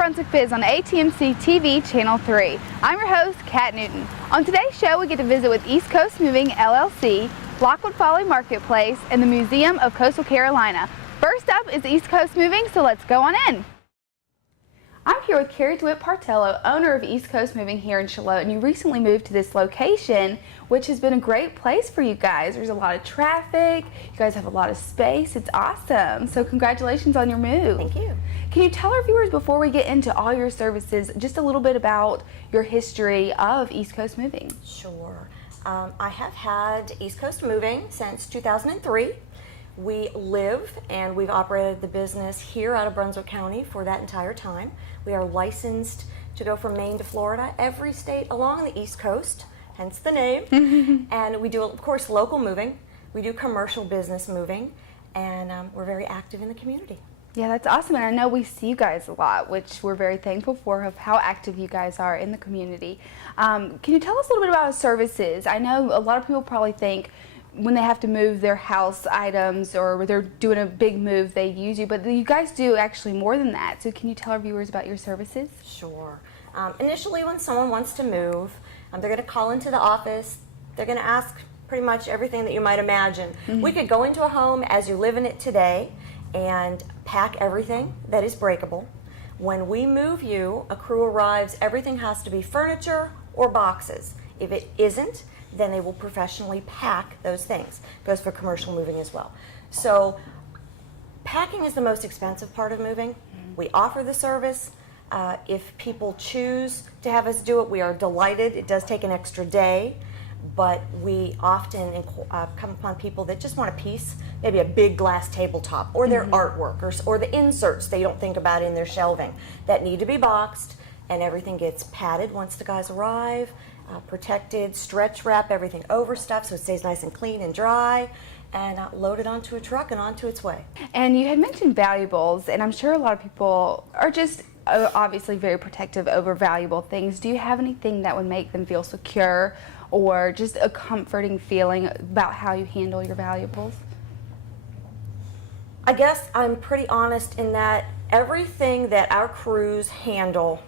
Brunswick Biz on ATMC TV Channel 3. I'm your host, Kat Newton. On today's show, we get to visit with East Coast Moving LLC, Lockwood Folly Marketplace, and the Museum of Coastal Carolina. First up is East Coast Moving, so let's go on in. I'm here with Carrie DeWitt Partello, owner of East Coast Moving here in Charlotte, and you recently moved to this location, which has been a great place for you guys. There's a lot of traffic, you guys have a lot of space, it's awesome. So congratulations on your move. Thank you. Can you tell our viewers, before we get into all your services, just a little bit about your history of East Coast Moving? Sure. I have had East Coast Moving since 2003. We live and we've operated the business here out of Brunswick County for that entire time. We are licensed to go from Maine to Florida, every state along the East Coast, hence the name. And we do, of course, local moving. We do commercial business moving, and we're very active in the community. Yeah, that's awesome, and I know we see you guys a lot, which we're very thankful for, of how active you guys are in the community. Can you tell us a little bit about services? I know a lot of people probably think when they have to move their house items or they're doing a big move, they use you, but you guys do actually more than that. So can you tell our viewers about your services? Sure. Initially, when someone wants to move, they're going to call into the office. They're going to ask pretty much everything that you might imagine. We could go into a home as you live in it today and pack everything that is breakable. When we move you, a crew arrives, everything has to be furniture or boxes. If it isn't, then they will professionally pack those things. Goes for commercial moving as well. So packing is the most expensive part of moving. We offer the service. If people choose to have us do it, we are delighted. It does take an extra day, but we often come upon people that just want a piece, maybe a big glass tabletop, or their artwork, or the inserts they don't think about in their shelving that need to be boxed, and everything gets padded once the guys arrive, protected, stretch wrap everything over stuff so it stays nice and clean and dry, and loaded onto a truck and onto its way. And you had mentioned valuables, and I'm sure a lot of people are just obviously very protective over valuable things. Do you have anything that would make them feel secure or just a comforting feeling about how you handle your valuables? I guess I'm pretty honest in that everything that our crews handle,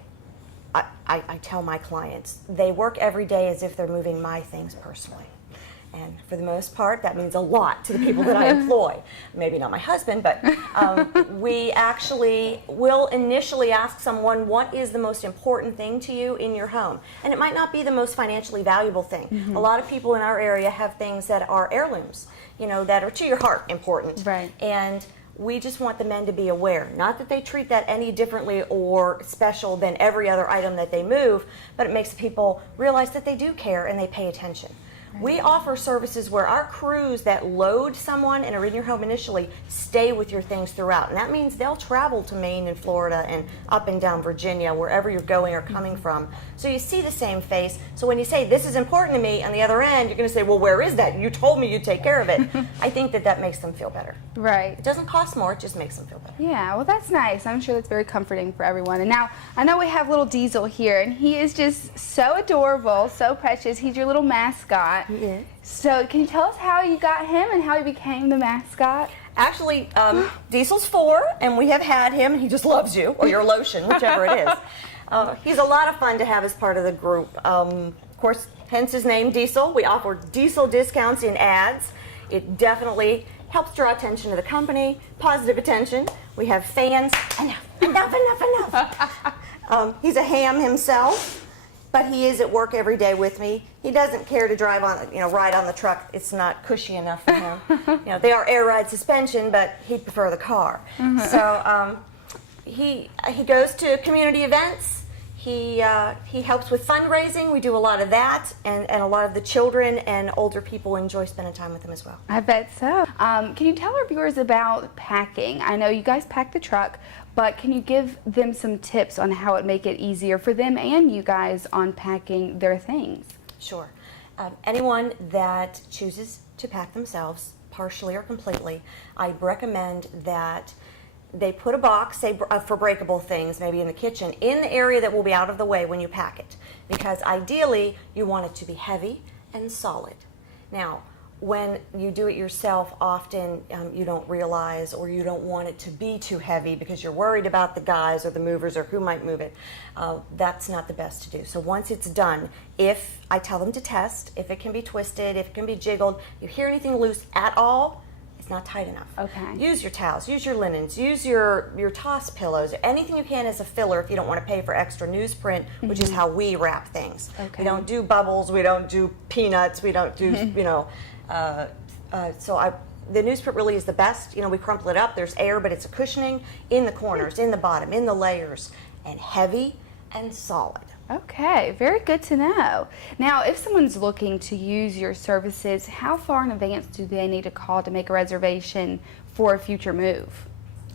I tell my clients, they work every day as if they're moving my things personally. And for the most part, that means a lot to the people that I employ. Maybe not my husband, but we actually will initially ask someone, what is the most important thing to you in your home? And it might not be the most financially valuable thing. A lot of people in our area have things that are heirlooms, you know, that are to your heart important. Right. And we just want the men to be aware, not that they treat that any differently or special than every other item that they move, but it makes people realize that they do care and they pay attention. We offer services where our crews that load someone and are in your home initially stay with your things throughout. And that means they'll travel to Maine and Florida and up and down Virginia, wherever you're going or coming from. So you see the same face. So when you say, this is important to me, on the other end, you're going to say, well, where is that? You told me you'd take care of it. I think that makes them feel better. Right. It doesn't cost more, it just makes them feel better. Yeah, well, that's nice. I'm sure that's very comforting for everyone. And now, I know we have little Diesel here, and he is just so adorable, so precious. He's your little mascot. Yes. So can you tell us how you got him and how he became the mascot? Actually, Diesel's 4, and we have had him, and he just loves you, or your lotion, whichever it is. He's a lot of fun to have as part of the group. Of course, hence his name, Diesel. We offer Diesel discounts in ads. It definitely helps draw attention to the company, positive attention. We have fans. Enough. He's a ham himself. But he is at work every day with me. He doesn't care to drive on, ride on the truck. It's not cushy enough for him. They are air ride suspension, but he'd prefer the car. So he goes to community events. He helps with fundraising. We do a lot of that, and a lot of the children and older people enjoy spending time with him as well. I bet so. Can you tell our viewers about packing? I know you guys pack the truck, but can you give them some tips on how it make it easier for them and you guys on packing their things? Sure. Anyone that chooses to pack themselves, partially or completely, I recommend that they put a box, say for breakable things, maybe in the kitchen, in the area that will be out of the way when you pack it. Because ideally, you want it to be heavy and solid. Now, when you do it yourself, often you don't realize, or you don't want it to be too heavy because you're worried about the guys or the movers or who might move it. That's not the best to do. So once it's done, if I tell them to test, if it can be twisted, if it can be jiggled, you hear anything loose at all, it's not tight enough. Okay. Use your towels, use your linens, use your toss pillows, anything you can as a filler if you don't want to pay for extra newsprint, which is how we wrap things. Okay. We don't do bubbles, we don't do peanuts, we don't do, you know, the newsprint really is the best. You know, we crumple it up, there's air, but it's a cushioning in the corners, in the bottom, in the layers, and heavy and solid. Okay, very good to know. Now, if someone's looking to use your services, how far in advance do they need to call to make a reservation for a future move?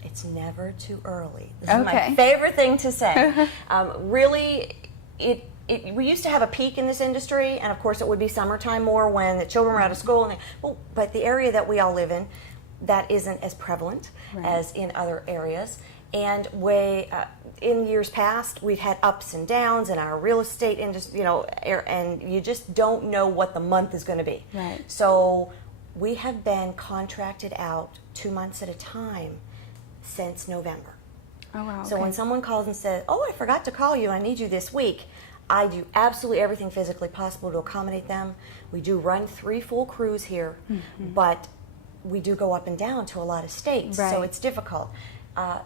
It's never too early. This is my favorite thing to say. Really, we used to have a peak in this industry, and of course it would be summertime more when the children were out of school. But the area that we all live in, that isn't as prevalent as in other areas. And in years past, we've had ups and downs in our real estate industry, you know, and you just don't know what the month is going to be. Right. So we have been contracted out 2 months at a time since November. Oh, wow. So when someone calls and says, "Oh, I forgot to call you, I need you this week," I do absolutely everything physically possible to accommodate them. We do run 3 full crews here, but we do go up and down to a lot of states, so it's difficult.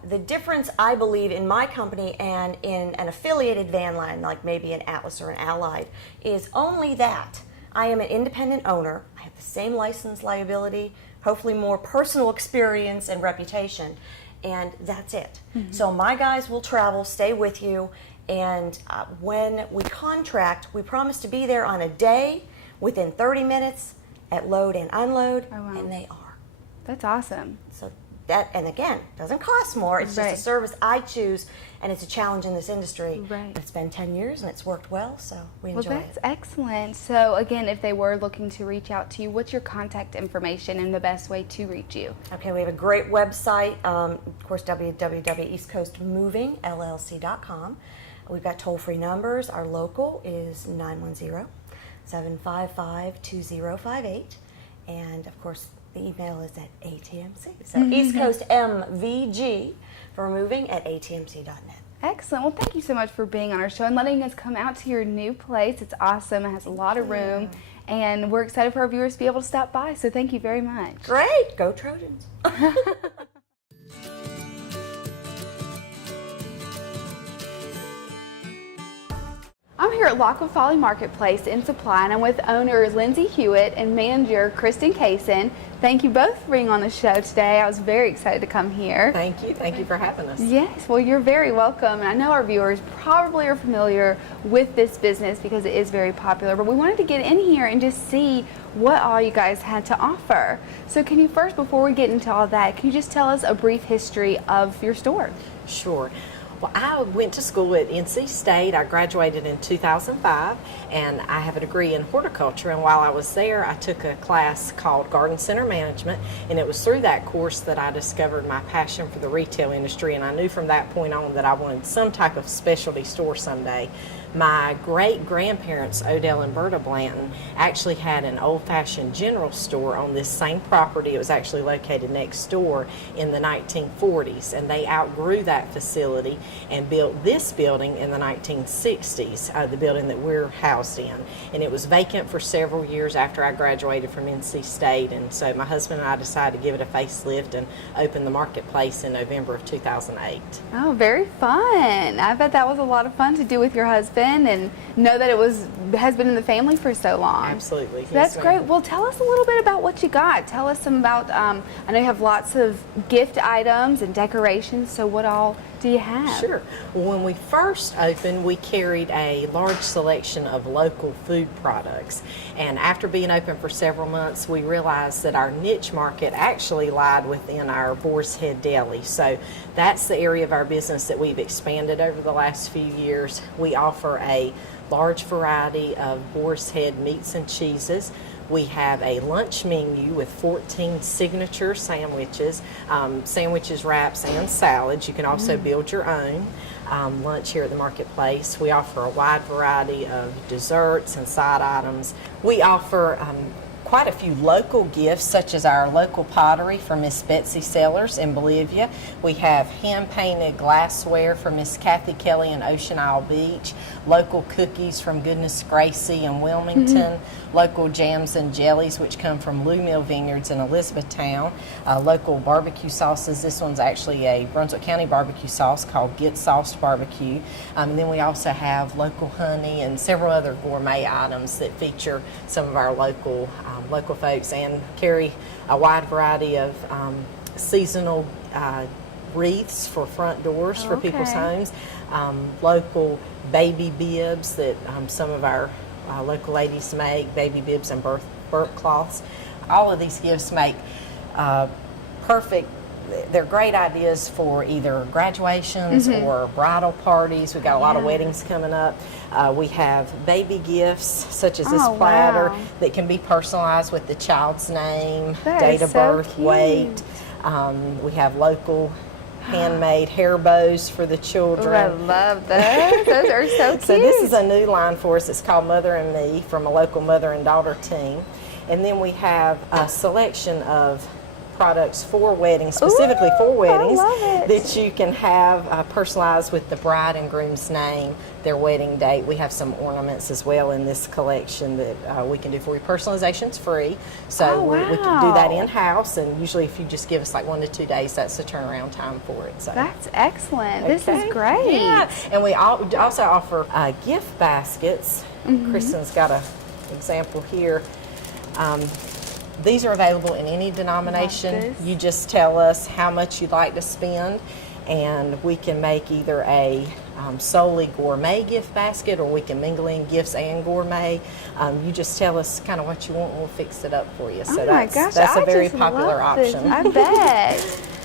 The difference, I believe, in my company and in an affiliated van line, like maybe an Atlas or an Allied, is only that I am an independent owner. I have the same license, liability, hopefully more personal experience and reputation, and that's it. So my guys will travel, stay with you, and when we contract, we promise to be there on a day within 30 minutes at load and unload, and they are. That's awesome. So that, and again, doesn't cost more. It's just a service I choose, and it's a challenge in this industry. Right. It's been 10 years, and it's worked well, so we enjoy it. Well, that's excellent. So again, if they were looking to reach out to you, what's your contact information and the best way to reach you? Okay, we have a great website, of course, www.eastcoastmovingllc.com. We've got toll-free numbers. Our local is 910-755-2058, and of course, the email is at ATMC. So East Coast MVG for moving at atmc.net. Excellent. Well, thank you so much for being on our show and letting us come out to your new place. It's awesome. It has a lot of room, and we're excited for our viewers to be able to stop by. So thank you very much. Great. Go Trojans. I'm here at Lockwood Folly Marketplace in Supply, and I'm with owner Lindsay Hewitt and manager Kristen Kaysen. Thank you both for being on the show today. I was very excited to come here. Thank you. Thank you for having us. Yes, well, you're very welcome. And I know our viewers probably are familiar with this business because it is very popular, but we wanted to get in here and just see what all you guys had to offer. So can you first, before we get into all that, can you just tell us a brief history of your store? Sure. Well, I went to school at NC State. I graduated in 2005, and I have a degree in horticulture. And while I was there, I took a class called Garden Center Management, and it was through that course that I discovered my passion for the retail industry, and I knew from that point on that I wanted some type of specialty store someday. My great-grandparents, Odell and Berta Blanton, actually had an old-fashioned general store on this same property. It was actually located next door in the 1940s, and they outgrew that facility and built this building in the 1960s, the building that we're housed in. And it was vacant for several years after I graduated from NC State, and so my husband and I decided to give it a facelift and open the marketplace in November of 2008. Oh, very fun. I bet that was a lot of fun to do with your husband and know that it has been in the family for so long. Absolutely. So that's great. Well, tell us a little bit about what you got. Tell us some about, I know you have lots of gift items and decorations, so what all do you have? Sure. Well, when we first opened, we carried a large selection of local food products. And after being open for several months, we realized that our niche market actually lied within our Boar's Head Deli. So that's the area of our business that we've expanded over the last few years. We offer a large variety of Boar's Head meats and cheeses. We have a lunch menu with 14 signature sandwiches, wraps, and salads. You can also build your own lunch here at the marketplace. We offer a wide variety of desserts and side items. We offer quite a few local gifts, such as our local pottery from Miss Betsy Sellers in Bolivia. We have hand-painted glassware from Miss Kathy Kelly in Ocean Isle Beach, local cookies from Goodness Gracie in Wilmington, local jams and jellies which come from Lou Mill Vineyards in Elizabethtown, local barbecue sauces. This one's actually a Brunswick County barbecue sauce called Get Sauced Barbecue. And then we also have local honey and several other gourmet items that feature some of our local folks, and carry a wide variety of seasonal wreaths for front doors for people's homes, local baby bibs that some of our local ladies make, baby bibs and burp cloths. All of these gifts make perfect. They're great ideas for either graduations or bridal parties. We've got a lot of weddings coming up. We have baby gifts such as this platter that can be personalized with the child's name, date of birth, weight. We have local handmade hair bows for the children. I love those. Those are so cute. So this is a new line for us. It's called Mother and Me, from a local mother and daughter team. And then we have a selection of products for weddings, specifically for weddings, that you can have personalized with the bride and groom's name, their wedding date. We have some ornaments as well in this collection that we can do for you. Personalization's free, so we can do that in-house, and usually if you just give us like 1 to 2 days, that's the turnaround time for it. So that's excellent. This is great. Yeah, and we also offer gift baskets. Kristen's got an example here. These are available in any denomination. You just tell us how much you'd like to spend, and we can make either a solely gourmet gift basket, or we can mingle in gifts and gourmet. You just tell us kind of what you want, and we'll fix it up for you. So that's a very popular option. I bet.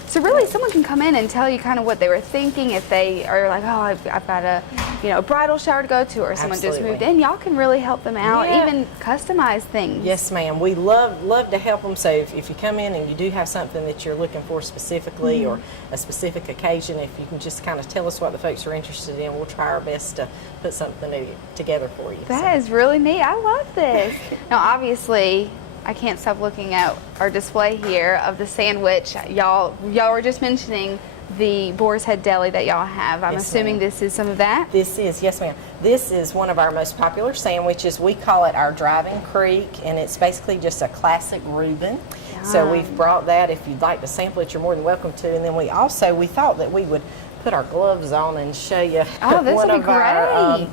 So really, someone can come in and tell you kind of what they were thinking. If they are like, oh, I've got a bridal shower to go to, or someone just moved in, y'all can really help them out, even customize things. Yes, ma'am. We love to help them. So if you come in and you do have something that you're looking for specifically, or a specific occasion, if you can just kind of tell us what the folks are interested in, we'll try our best to put something together for you. That is really neat. I love this. Now, obviously, I can't stop looking at our display here of the sandwich. Y'all were just mentioning the Boar's Head Deli that y'all have. I'm assuming this is some of that? This is, yes ma'am. This is one of our most popular sandwiches. We call it our Driving Creek, and it's basically just a classic Reuben. So we've brought that. If you'd like to sample it, you're more than welcome to. And then we thought that we would put our gloves on and show you one of our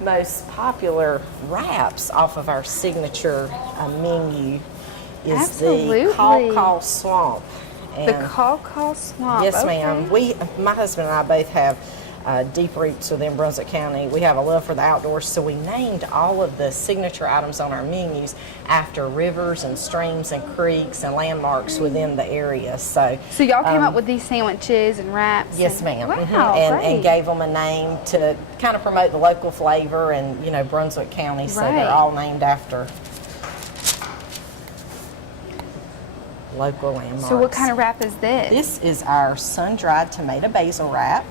most popular wraps off of our signature menu is the Caw Swamp. And the Caw Swamp. Yes, ma'am. My husband and I both have deep roots within Brunswick County. We have a love for the outdoors, so we named all of the signature items on our menus after rivers and streams and creeks and landmarks within the area. So y'all came up with these sandwiches and wraps? Yes, ma'am. Wow, and gave them a name to kind of promote the local flavor and, Brunswick County. So they're all named after local landmarks. So what kind of wrap is this? This is our sun-dried tomato basil wrap.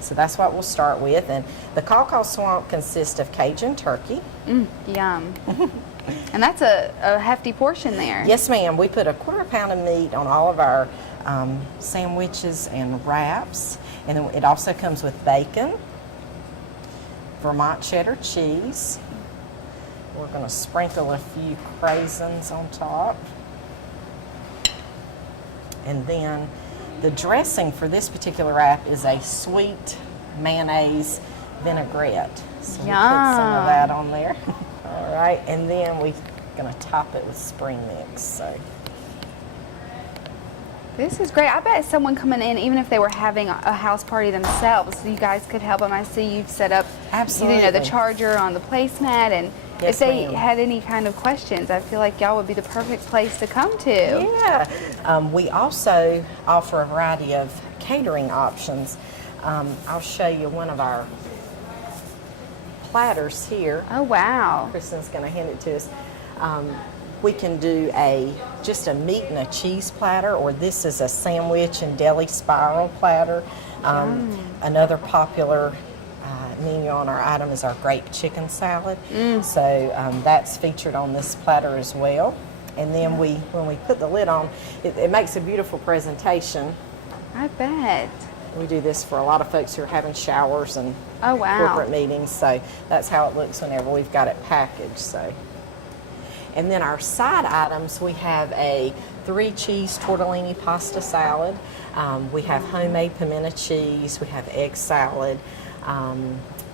So that's what we'll start with. And the Caw Swamp consists of Cajun turkey. Yum. And that's a hefty portion there. Yes, ma'am. We put a 1/4 pound of meat on all of our sandwiches and wraps. And then it also comes with bacon, Vermont cheddar cheese. We're going to sprinkle a few craisins on top. And then the dressing for this particular wrap is a sweet mayonnaise vinaigrette. So we'll put some of that on there. All right, and then we're going to top it with spring mix. So this is great. I bet someone coming in, even if they were having a house party themselves, you guys could help them. I see you've set up the charger on the placemat, and if they had any kind of questions, I feel like y'all would be the perfect place to come to. Yeah. We also offer a variety of catering options. I'll show you one of our platters here. Oh, wow. Kristen's going to hand it to us. We can do just a meat and a cheese platter, or this is a sandwich and deli spiral platter. Another popular menu on our item is our grape chicken salad. So that's featured on this platter as well. And then when we put the lid on, it makes a beautiful presentation. I bet. We do this for a lot of folks who are having showers and Oh, wow. corporate meetings, so that's how it looks whenever we've got it packaged. So, and then our side items, we have a 3-cheese tortellini pasta salad. We have homemade pimento cheese. We have egg salad.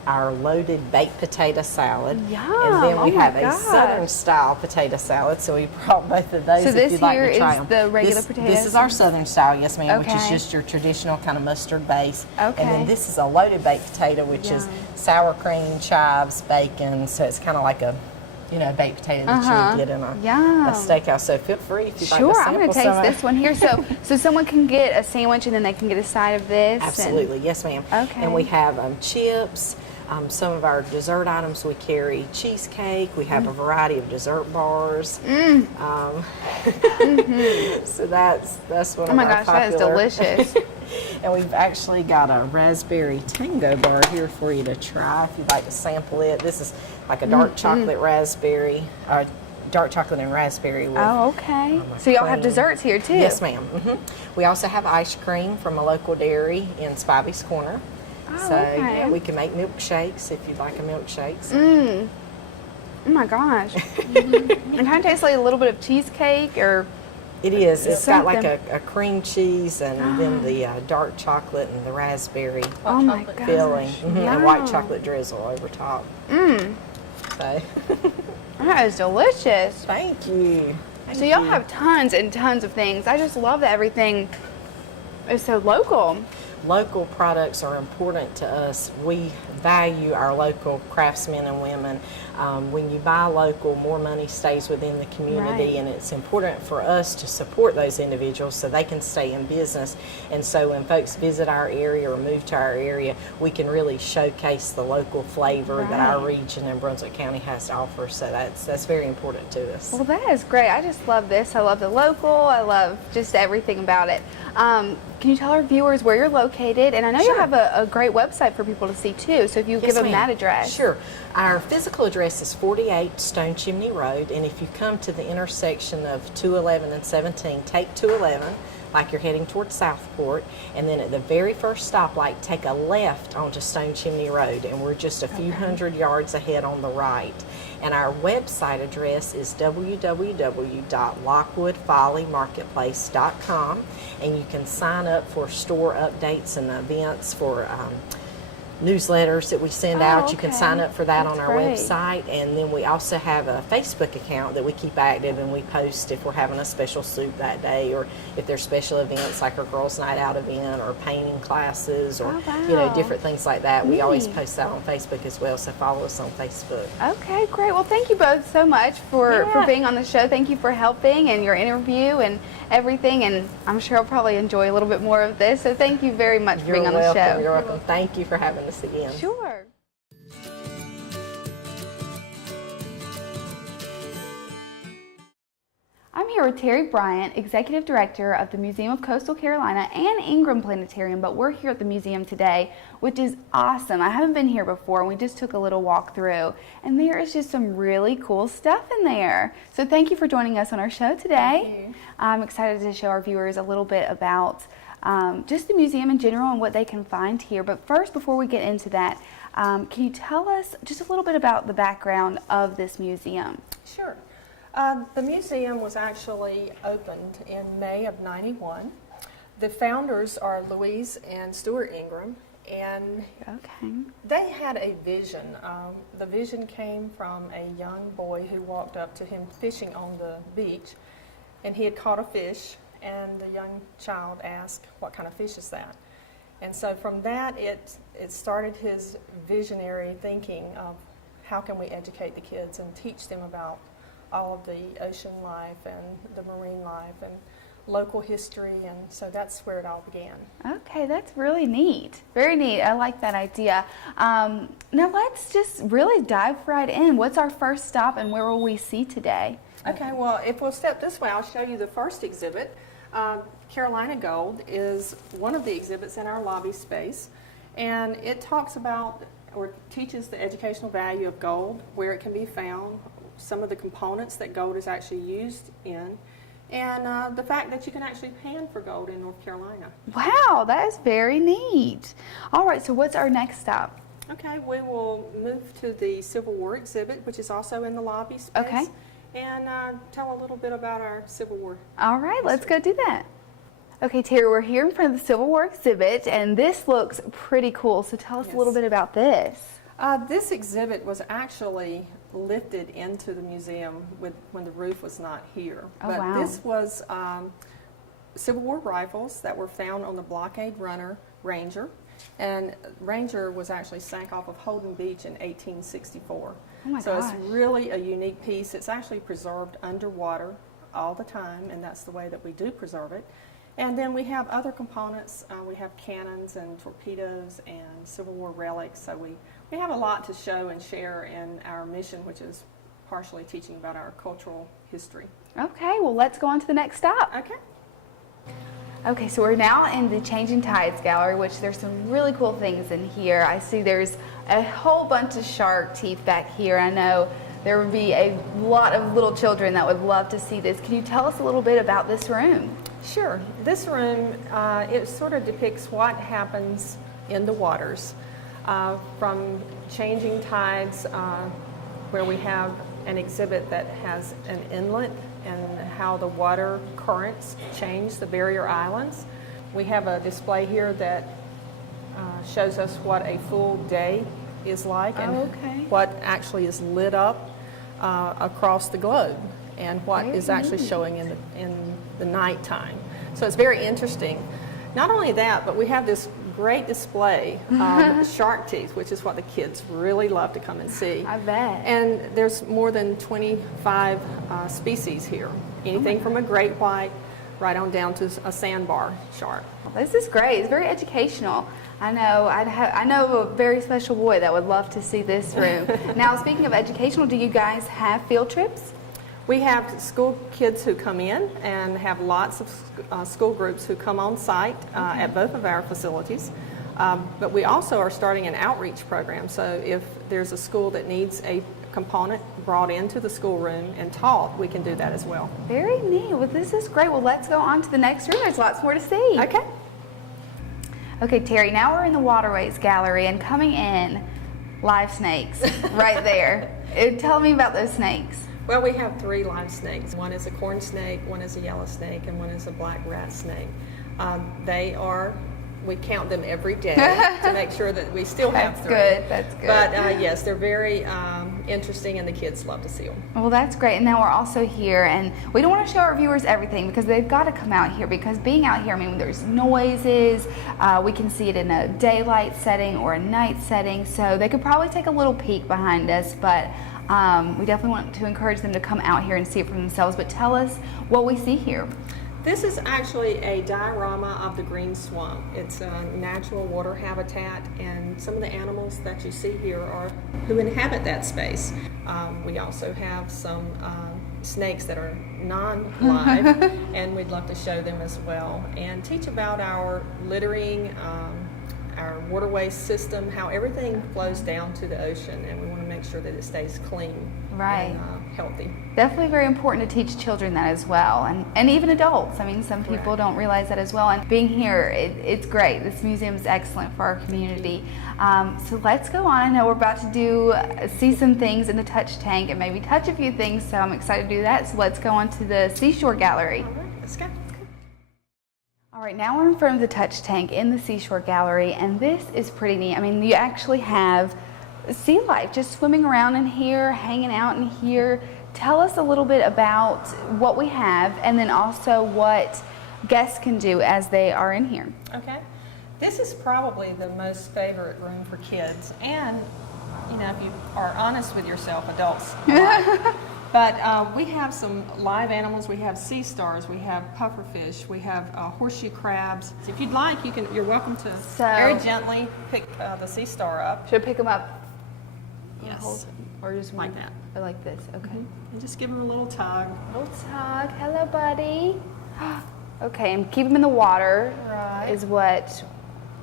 Our loaded baked potato salad. Yum. And then we Oh my have a gosh. Southern style potato salad. So we brought both of those So if this you'd like here to try is them. the regular potato This is our salad? Southern style, yes ma'am, which is Okay. just your traditional kind of mustard base. Okay. And then this is a loaded baked potato, which is Yum. sour cream, chives, bacon. So it's kind of like a, baked potato that you would get in a Yum. steakhouse. So feel free if you'd like to Sure, sample I'm going to taste some of it. this one here. So someone can get a sandwich and then they can get a side of this. Absolutely, yes ma'am. Okay. And we have chips. Some of our dessert items, we carry cheesecake. We have a variety of dessert bars. So that's one Oh of my our gosh, that is popular. delicious. And we've actually got a raspberry tango bar here for you to try if you'd like to sample it. This is like a dark chocolate raspberry, dark chocolate and raspberry with Oh, okay. So y'all have cream. desserts here too? Yes, ma'am. We also have ice cream from a local dairy in Spivey's Corner. Oh, So okay. yeah, we can make milkshakes if you'd like a milkshake. Oh my gosh. It kind of tastes like a little bit of cheesecake or It is. It's got like Something. a cream cheese and then the dark chocolate and the raspberry oh my gosh. filling and white Yum. chocolate drizzle over top. So That is delicious. thank you. So y'all have tons and tons of things. I just love that everything is so local. Local products are important to us. We value our local craftsmen and women. When you buy local, more money stays within the community, Right. and it's important for us to support those individuals so they can stay in business. And so when folks visit our area or move to our area, we can really showcase the local flavor that our Right. region and Brunswick County has to offer. So that's very important to us. Well, that is great. I just love this. I love the local. I love just everything about it. Can you tell our viewers where you're located? And I know you Sure. have a great website for people to see too. So if you Yes, give them ma'am. that address. Sure. Our physical address is 48 Stone Chimney Road, and if you come to the intersection of 211 and 17, take 211 like you're heading towards Southport, and then at the very first stoplight, take a left onto Stone Chimney Road, and we're just a few hundred yards ahead on the right. And our website address is www.lockwoodfoleymarketplace.com, and you can sign up for store updates and events for newsletters that we send out. You can okay. sign up for that That's on our great. website, and then we also have a Facebook account that we keep active, and we post if we're having a special soup that day, or if there's special events like our Girls Night Out event or painting classes, or Oh, wow. different things like that. We always Neat. post that on Facebook as well, so follow us on Facebook. Okay, great. Well, thank you both so much for Yeah. being on the show. Thank you for helping and your interview and everything. And I'm sure I'll probably enjoy a little bit more of this. So thank you very much for You're being on welcome. the show. You're welcome. Thank you for having us again. Sure. I'm here with Terry Bryant, Executive Director of the Museum of Coastal Carolina and Ingram Planetarium, but we're here at the museum today, which is awesome. I haven't been here before, and we just took a little walk through, and there is just some really cool stuff in there. So thank you for joining us on our show today. Thank you. I'm excited to show our viewers a little bit about just the museum in general and what they can find here. But first, before we get into that, can you tell us just a little bit about the background of this museum? Sure. The museum was actually opened in May of '91. The founders are Louise and Stuart Ingram, and Okay. they had a vision. The vision came from a young boy who walked up to him fishing on the beach, and he had caught a fish, and the young child asked, "What kind of fish is that?" And so from that, it started his visionary thinking of how can we educate the kids and teach them about all of the ocean life and the marine life and local history, and so that's where it all began. Okay, that's really neat. Very neat. I like that idea. Now let's just really dive right in. What's our first stop and where will we see today? Okay, well, if we'll step this way, I'll show you the first exhibit. Carolina Gold is one of the exhibits in our lobby space, and it talks about or teaches the educational value of gold, where it can be found, some of the components that gold is actually used in, and the fact that you can actually pan for gold in North Carolina. Wow, that is very neat. All right, so what's our next stop? Okay, we will move to the Civil War exhibit, which is also in the lobby space. Okay. And tell a little bit about our Civil War. All right, let's go do that. Okay, Terry, we're here in front of the Civil War exhibit, and this looks pretty cool. So tell us a little bit about this. This exhibit was actually lifted into the museum when the roof was not here. Oh, but wow. this was Civil War rifles that were found on the blockade runner Ranger. And Ranger was actually sank off of Holden Beach in 1864. Oh my so gosh. It's really a unique piece. It's actually preserved underwater all the time, and that's the way that we do preserve it. And then we have other components. We have cannons and torpedoes and Civil War relics. So we have a lot to show and share in our mission, which is partially teaching about our cultural history. Okay, well, let's go on to the next stop. Okay. Okay, so we're now in the Changing Tides Gallery, which there's some really cool things in here. I see there's a whole bunch of shark teeth back here. I know there would be a lot of little children that would love to see this. Can you tell us a little bit about this room? Sure. This room, it sort of depicts what happens in the waters from changing tides, where we have an exhibit that has an inlet and how the water currents change the barrier islands. We have a display here that shows us what a full day is like and what actually is lit up across the globe and what is actually showing in the nighttime. So it's very interesting. Not only that, but we have this great display of shark teeth, which is what the kids really love to come and see. I bet. And there's more than 25 species here. Anything from a great white right on down to a sandbar shark. This is great. It's very educational. I know of a very special boy that would love to see this room. Now, speaking of educational, do you guys have field trips? We have school kids who come in and have lots of school groups who come on site at both of our facilities. But we also are starting an outreach program. So if there's a school that needs a component brought into the schoolroom and taught, we can do that as well. Very neat. Well, this is great. Well, let's go on to the next room. There's lots more to see. Okay. Okay, Terry, now we're in the Waterways Gallery, and coming in, live snakes right there. Tell me about those snakes. Well, we have 3 live snakes. One is a corn snake, one is a yellow snake, and one is a black rat snake. We count them every day to make sure that we still have 3. That's good. But yes, they're very interesting, and the kids love to see them. Well, that's great. And now we're also here, and we don't want to show our viewers everything because they've got to come out here, because being out here, I mean, there's noises, we can see it in a daylight setting or a night setting, so they could probably take a little peek behind us, but we definitely want to encourage them to come out here and see it for themselves. But tell us what we see here. This is actually a diorama of the green swamp. It's a natural water habitat, and some of the animals that you see here are who inhabit that space. We also have some snakes that are non-live, and we'd love to show them as well and teach about our littering, our waterway system, how everything flows down to the ocean, and we want to make sure that it stays clean and healthy. Definitely very important to teach children that as well, and even adults. I mean, some people don't realize that as well, and being here, it's great. This museum is excellent for our community. So let's go on. I know we're about to see some things in the touch tank and maybe touch a few things, so I'm excited to do that. So let's go on to the Seashore Gallery. All right, let's go. All right, now we're in front of the touch tank in the Seashore Gallery, and this is pretty neat. I mean, you actually have sea life just swimming around in here, hanging out in here. Tell us a little bit about what we have, and then also what guests can do as they are in here. Okay. This is probably the most favorite room for kids, and you know, if you are honest with yourself, adults alike. But we have some live animals. We have sea stars, we have pufferfish, we have horseshoe crabs. So if you'd like, you're welcome to very gently pick the sea star up. Should I pick them up? Yes. Or just like that. Or like this, okay. And just give them a little tug. Little tug. Hello, buddy. Okay, and keep them in the water is what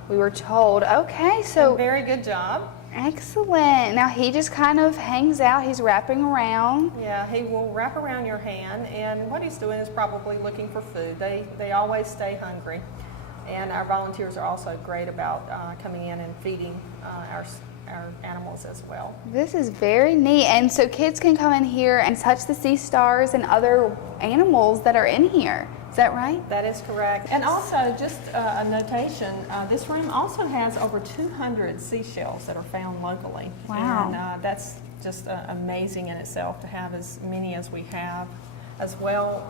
we were told. Okay, so very good job. Excellent. Now he just kind of hangs out. He's wrapping around. Yeah, he will wrap around your hand, and what he's doing is probably looking for food. They always stay hungry, and our volunteers are also great about coming in and feeding our animals as well. This is very neat. And so kids can come in here and touch the sea stars and other animals that are in here. Is that right? That is correct. And also, just a notation, this room also has over 200 seashells that are found locally. Wow. And that's just amazing in itself to have as many as we have. As well,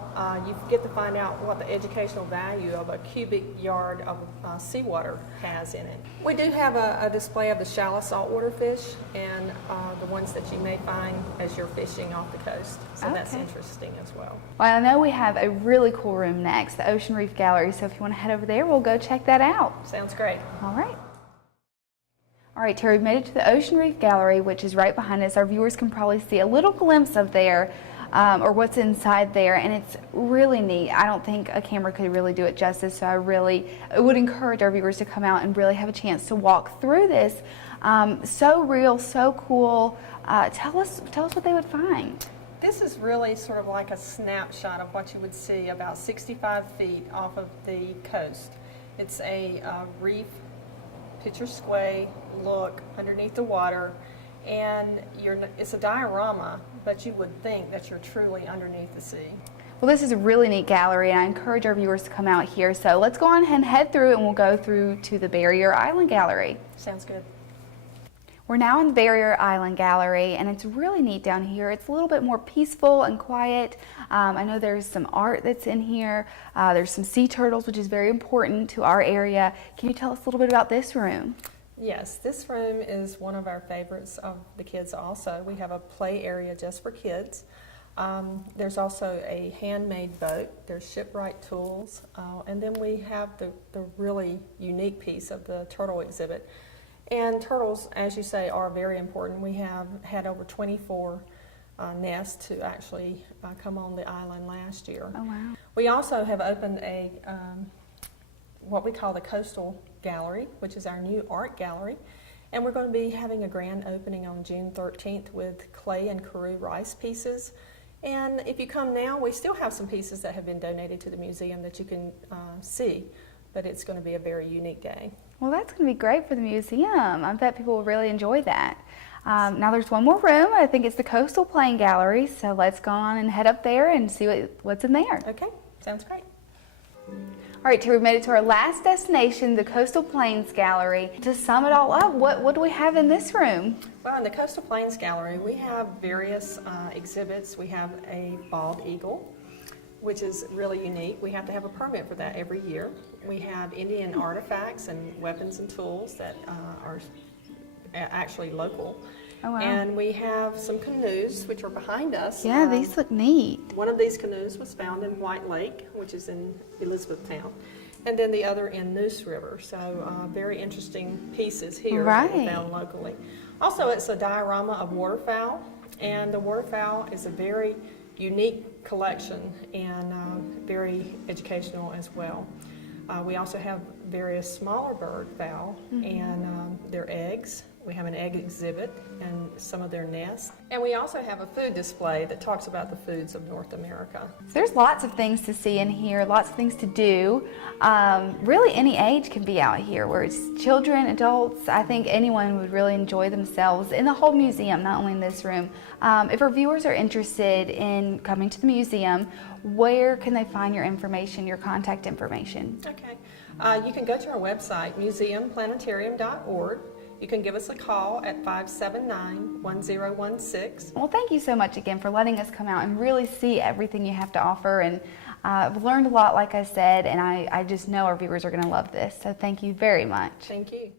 you get to find out what the educational value of a cubic yard of seawater has in it. We do have a display of the shallow saltwater fish and the ones that you may find as you're fishing off the coast. So that's interesting as well. Well, I know we have a really cool room next, the Ocean Reef Gallery, so if you want to head over there, we'll go check that out. Sounds great. All right. All right, Terry, we've made it to the Ocean Reef Gallery, which is right behind us. Our viewers can probably see a little glimpse of there. Or what's inside there, and it's really neat. I don't think a camera could really do it justice, so I would encourage our viewers to come out and really have a chance to walk through this. So real, so cool. Tell us what they would find. This is really sort of like a snapshot of what you would see about 65 feet off of the coast. It's a reef, picture square look underneath the water. And it's a diorama, but you would think that you're truly underneath the sea. Well, this is a really neat gallery, and I encourage our viewers to come out here. So let's go on and head through, and we'll go through to the Barrier Island Gallery. Sounds good. We're now in the Barrier Island Gallery, and it's really neat down here. It's a little bit more peaceful and quiet. I know there's some art that's in here. There's some sea turtles, which is very important to our area. Can you tell us a little bit about this room? Yes, this room is one of our favorites of the kids also. We have a play area just for kids. There's also a handmade boat. There's shipwright tools. And then we have the really unique piece of the turtle exhibit. And turtles, as you say, are very important. We have had over 24 nests to actually come on the island last year. Oh, wow. We also have opened a what we call the Coastal Gallery, which is our new art gallery. And we're going to be having a grand opening on June 13th with clay and Karoo rice pieces. And if you come now, we still have some pieces that have been donated to the museum that you can see, but it's going to be a very unique day. Well, that's going to be great for the museum. I bet people will really enjoy that. Now there's one more room. I think it's the Coastal Plain Gallery, so let's go on and head up there and see what's in there. Okay, sounds great. All right, Terry, we made it to our last destination, the Coastal Plains Gallery. To sum it all up, what do we have in this room? Well, in the Coastal Plains Gallery, we have various exhibits. We have a bald eagle, which is really unique. We have to have a permit for that every year. We have Indian artifacts and weapons and tools that are actually local. Oh, wow. And we have some canoes, which are behind us. Yeah, these look neat. One of these canoes was found in White Lake, which is in Elizabethtown, and then the other in Noose River. So very interesting pieces here that were found locally. Also, it's a diorama of waterfowl, and the waterfowl is a very unique collection and very educational as well. We also have various smaller bird fowl and their eggs. We have an egg exhibit and some of their nests. And we also have a food display that talks about the foods of North America. So there's lots of things to see in here, lots of things to do. Really any age can be out here, where it's children, adults. I think anyone would really enjoy themselves in the whole museum, not only in this room. If our viewers are interested in coming to the museum, where can they find your information, your contact information? Okay. You can go to our website, museumplanetarium.org. You can give us a call at 579-1016. Well, thank you so much again for letting us come out and really see everything you have to offer. And I've learned a lot, like I said, and I just know our viewers are going to love this. So thank you very much. Thank you.